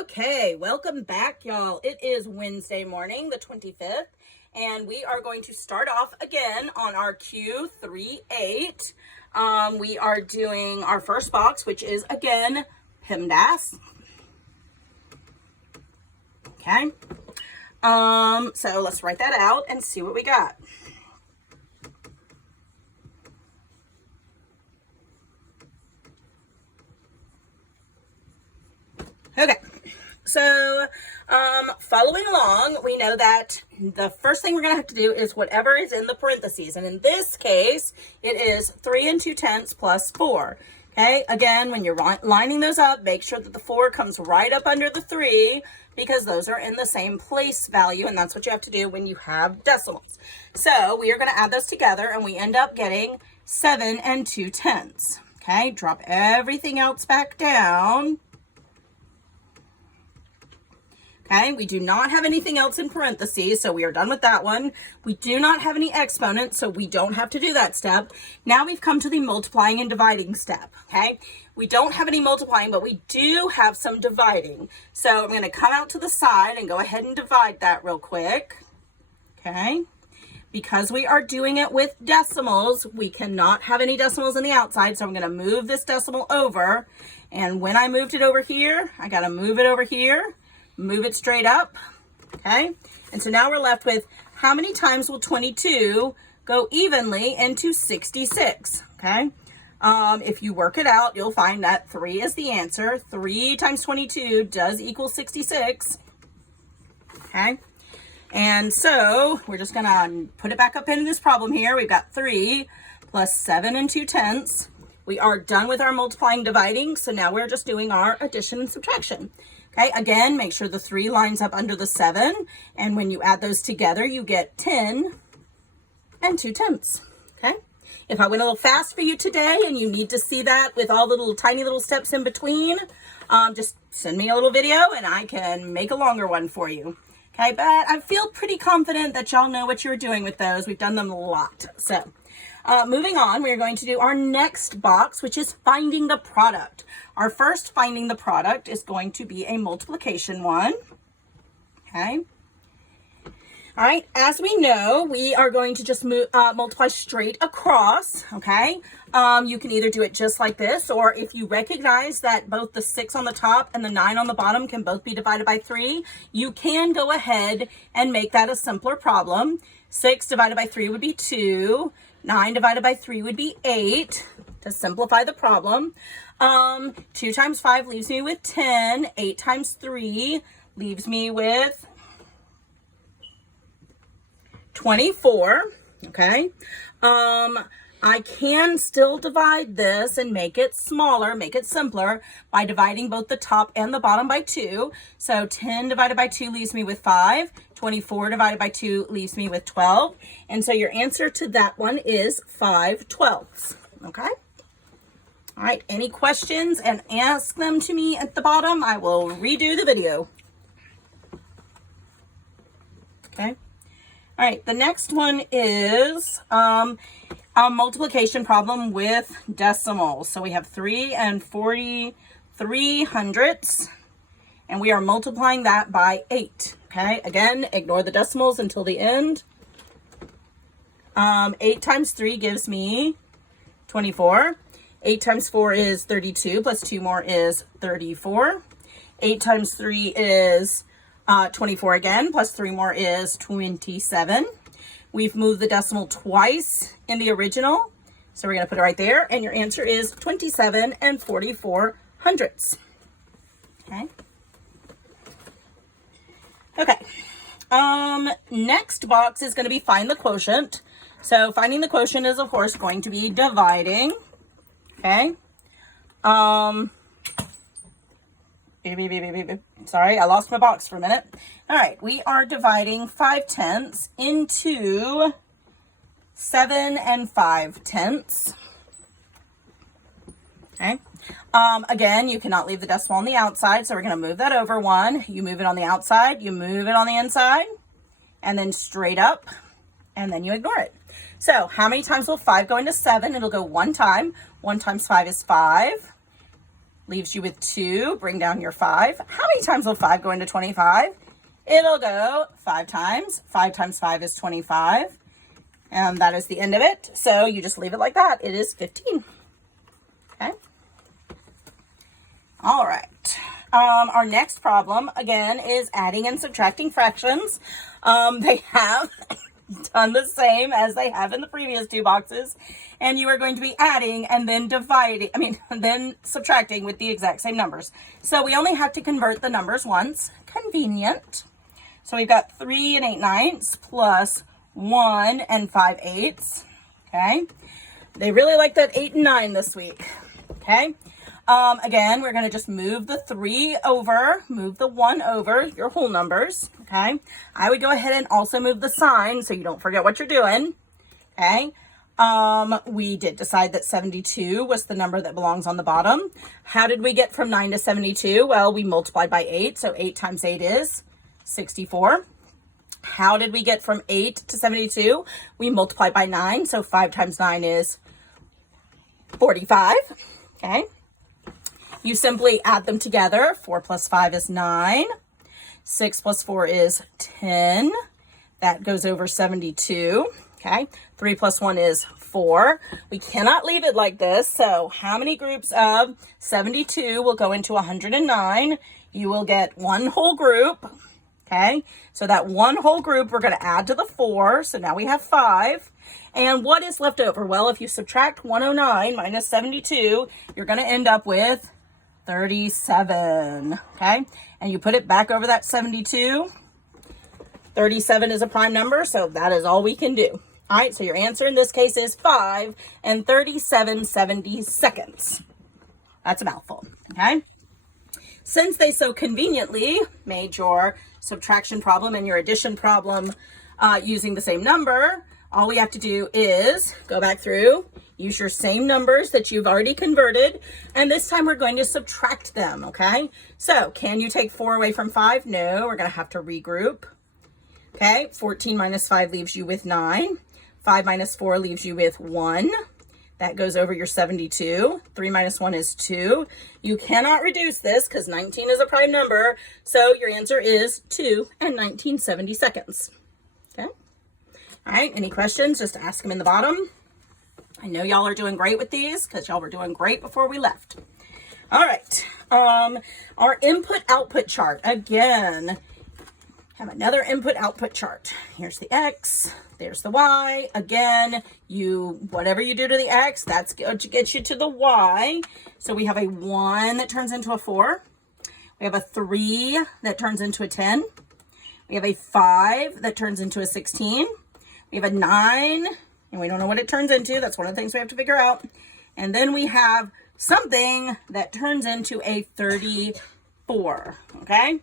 Okay, welcome back, y'all. It is Wednesday morning, the 25th, and we are going to start off again on our Q38. We are doing our first box, which is, again, PEMDAS. Okay, so let's write that out and see what we got. Okay, so following along, we know that the first thing we're going to have to do is whatever is in the parentheses. And in this case, it is 3 2/10 plus 4. Okay, again, when you're lining those up, make sure that the 4 comes right up under the 3 because those are in the same place value. And that's what you have to do when you have decimals. So we are going to add those together and we end up getting 7 2/10. Okay, drop everything else back down. Okay, we do not have anything else in parentheses, so we are done with that one. We do not have any exponents, so we don't have to do that step. Now we've come to the multiplying and dividing step, okay? We don't have any multiplying, but we do have some dividing. So I'm going to come out to the side and go ahead and divide that real quick, okay? Because we are doing it with decimals, we cannot have any decimals on the outside, so I'm going to move this decimal over. And when I moved it over here, I got to move it over here. Move it straight up, okay? And so now we're left with how many times will 22 go evenly into 66, okay? If you work it out, you'll find that 3 is the answer. 3 times 22 does equal 66, okay? And so we're just gonna put it back up into this problem here. We've got 3 plus 7 2/10. We are done with our multiplying, dividing, so now we're just doing our addition and subtraction. Okay, again, make sure the 3 lines up under the 7, and when you add those together, you get 10 2/10, okay? If I went a little fast for you today and you need to see that with all the little tiny little steps in between, just send me a little video and I can make a longer one for you. Okay, but I feel pretty confident that y'all know what you're doing with those. We've done them a lot. So moving on, we're going to do our next box, which is finding the product. Our first finding the product is going to be a multiplication one. Okay. All right, as we know, we are going to just multiply straight across, okay? You can either do it just like this, or if you recognize that both the 6 on the top and the 9 on the bottom can both be divided by 3, you can go ahead and make that a simpler problem. 6 divided by 3 would be 2. 9 divided by 3 would be 8, to simplify the problem. 2 times 5 leaves me with 10. 8 times 3 leaves me with 24, okay? I can still divide this and make it smaller, make it simpler by dividing both the top and the bottom by 2. So 10 divided by 2 leaves me with 5. 24 divided by 2 leaves me with 12. And so your answer to that one is 5/12, okay? All right, any questions, and ask them to me at the bottom. I will redo the video. Okay. All right, the next one is a multiplication problem with decimals. So we have 3 43/100, and we are multiplying that by 8. Okay, again, ignore the decimals until the end. 8 times 3 gives me 24. 8 times 4 is 32, plus 2 more is 34. 8 times 3 is 24 again, plus 3 more is 27. We've moved the decimal twice in the original, so we're going to put it right there, and your answer is 27 44/100. Okay. Okay. Next box is going to be find the quotient. So finding the quotient is, of course, going to be dividing. Okay. Sorry, I lost my box for a minute. All right, we are dividing 5/10 into 7 5/10. Okay. Again, you cannot leave the decimal on the outside, so we're going to move that over 1. You move it on the outside, you move it on the inside, and then straight up, and then you ignore it. So how many times will 5 go into 7? It'll go 1 time. 1 times 5 is 5. leaves you with 2. Bring down your 5. How many times will 5 go into 25? It'll go 5 times. 5 times 5 is 25. And that is the end of it. So you just leave it like that. It is 15. Okay. All right. Our next problem, again, is adding and subtracting fractions. They have done the same as they have in the previous 2 boxes. And you are going to be adding and then then subtracting with the exact same numbers. So we only have to convert the numbers once. Convenient. So we've got 3 and 8/9 plus 1 and 5/8. Okay. They really like that 8 and 9 this week. Okay. Again, we're going to just move the 3 over, move the 1 over, your whole numbers, okay? I would go ahead and also move the sign so you don't forget what you're doing, okay? We did decide that 72 was the number that belongs on the bottom. How did we get from 9 to 72? Well, we multiplied by 8, so 8 times 8 is 64. How did we get from 8 to 72? We multiplied by 9, so 5 times 9 is 45, okay? You simply add them together. 4 plus 5 is 9. 6 plus 4 is 10. That goes over 72. Okay. 3 plus 1 is 4. We cannot leave it like this. So how many groups of 72 will go into 109? You will get one whole group. Okay. So that one whole group we're going to add to the 4. So now we have 5. And what is left over? Well, if you subtract 109 minus 72, you're going to end up with 37, okay? And you put it back over that 72. 37 is a prime number, so that is all we can do. All right, so your answer in this case is 5 and 37/72. That's a mouthful, okay? Since they so conveniently made your subtraction problem and your addition problem using the same number, all we have to do is go back through, use your same numbers that you've already converted, and this time we're going to subtract them, okay? So, can you take 4 away from 5? No, we're going to have to regroup. Okay, 14 minus 5 leaves you with 9. 5 minus 4 leaves you with 1. That goes over your 72. 3 minus 1 is 2. You cannot reduce this because 19 is a prime number, so your answer is 2 and 19/72. Okay? All right, any questions? Just ask them in the bottom. I know y'all are doing great with these because y'all were doing great before we left. All right, our input-output chart. Again, have another input-output chart. Here's the X, there's the Y. Again, whatever you do to the X, that's going to get you to the Y. So we have a 1 that turns into a 4. We have a 3 that turns into a 10. We have a 5 that turns into a 16. We have a 9, and we don't know what it turns into. That's one of the things we have to figure out. And then we have something that turns into a 34, okay?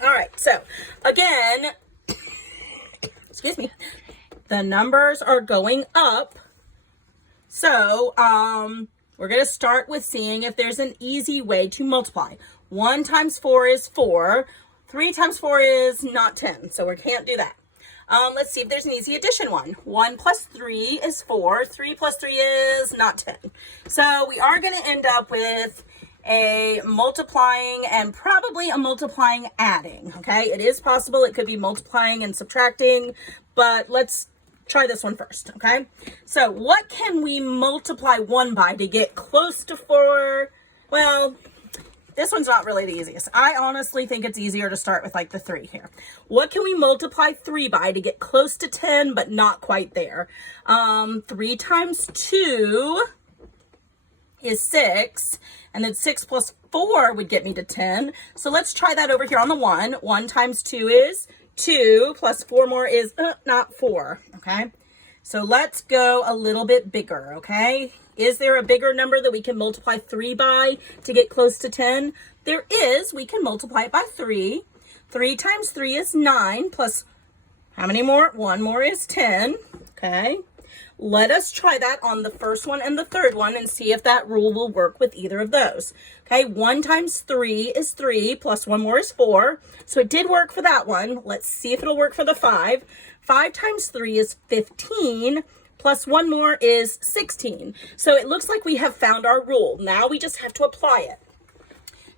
All right, so again, excuse me, the numbers are going up. So we're going to start with seeing if there's an easy way to multiply. 1 times 4 is 4. 3 times 4 is not 10, so we can't do that. Let's see if there's an easy addition one. 1 plus 3 is 4. 3 plus 3 is not 10. So we are going to end up with a multiplying and probably a multiplying adding, okay? It is possible it could be multiplying and subtracting, but let's try this one first, okay? So what can we multiply 1 by to get close to 4? Well, this one's not really the easiest. I honestly think it's easier to start with like the 3 here. What can we multiply 3 by to get close to 10, but not quite there? 3 times 2 is 6, and then 6 plus 4 would get me to 10. So let's try that over here on the 1. 1 times 2 is 2, plus 4 more is not 4, okay? So let's go a little bit bigger, okay? Is there a bigger number that we can multiply 3 by to get close to 10? There is. We can multiply it by 3. 3 times 3 is 9, plus how many more? 1 more is 10, okay? Let us try that on the first one and the third one and see if that rule will work with either of those. Okay, 1 times 3 is 3, plus 1 more is 4. So it did work for that one. Let's see if it'll work for the 5. 5 times 3 is 15, plus 1 more is 16. So it looks like we have found our rule. Now we just have to apply it.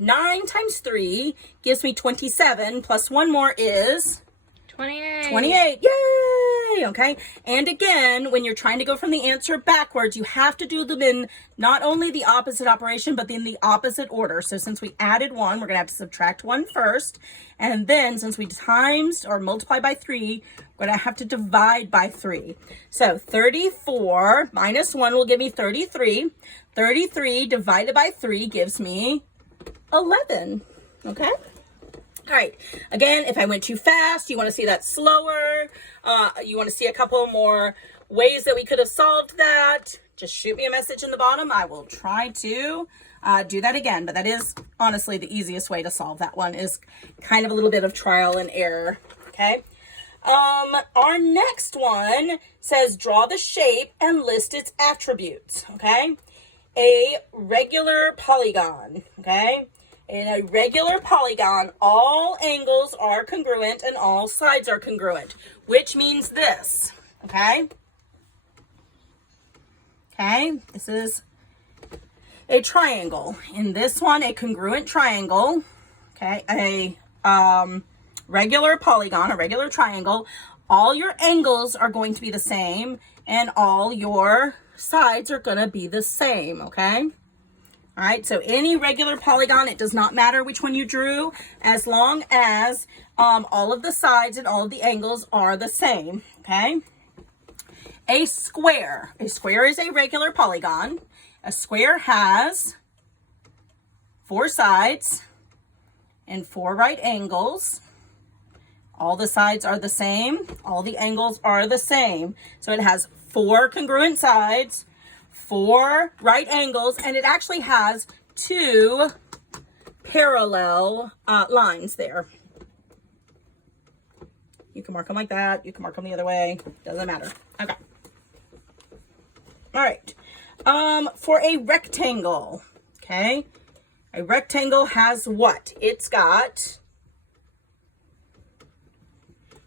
9 times 3 gives me 27, plus one more is 28. 28. Yay! Okay. And again, when you're trying to go from the answer backwards, you have to do them in not only the opposite operation, but in the opposite order. So since we added 1, we're going to have to subtract 1 first. And then since we times or multiply by 3, we're going to have to divide by 3. So 34 minus 1 will give me 33. 33 divided by 3 gives me 11. Okay. All right, again, if I went too fast, you want to see that slower, you want to see a couple more ways that we could have solved that, just shoot me a message in the bottom. I will try to do that again, but that is honestly the easiest way to solve that one, is kind of a little bit of trial and error, okay? Our next one says draw the shape and list its attributes, okay? A regular polygon, okay? In a regular polygon, all angles are congruent and all sides are congruent, which means this, okay? Okay, this is a triangle. In this one, a congruent triangle, okay, a regular polygon, a regular triangle, all your angles are going to be the same and all your sides are going to be the same, okay? All right, so any regular polygon, it does not matter which one you drew, as long as all of the sides and all of the angles are the same, okay? A square is a regular polygon. A square has 4 sides and 4 right angles. All the sides are the same, all the angles are the same. So it has 4 congruent sides, 4 right angles, and it actually has 2 parallel lines there. You can mark them like that. You can mark them the other way. Doesn't matter. Okay. All right. For a rectangle, okay? A rectangle has what? It's got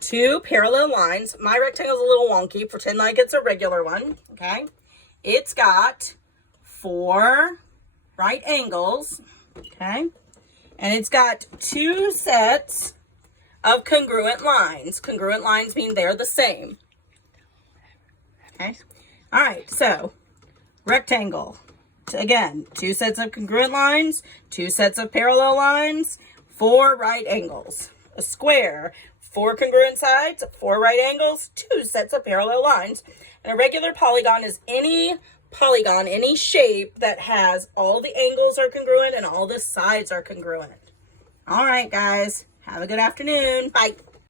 2 parallel lines. My rectangle's a little wonky. Pretend like it's a regular one, okay? It's got 4 right angles, okay? And it's got 2 sets of congruent lines. Congruent lines mean they're the same. Okay? All right, so rectangle. Again, 2 sets of congruent lines, 2 sets of parallel lines, 4 right angles. A square, 4 congruent sides, 4 right angles, 2 sets of parallel lines. And a regular polygon is any polygon, any shape that has all the angles are congruent and all the sides are congruent. All right, guys. Have a good afternoon. Bye.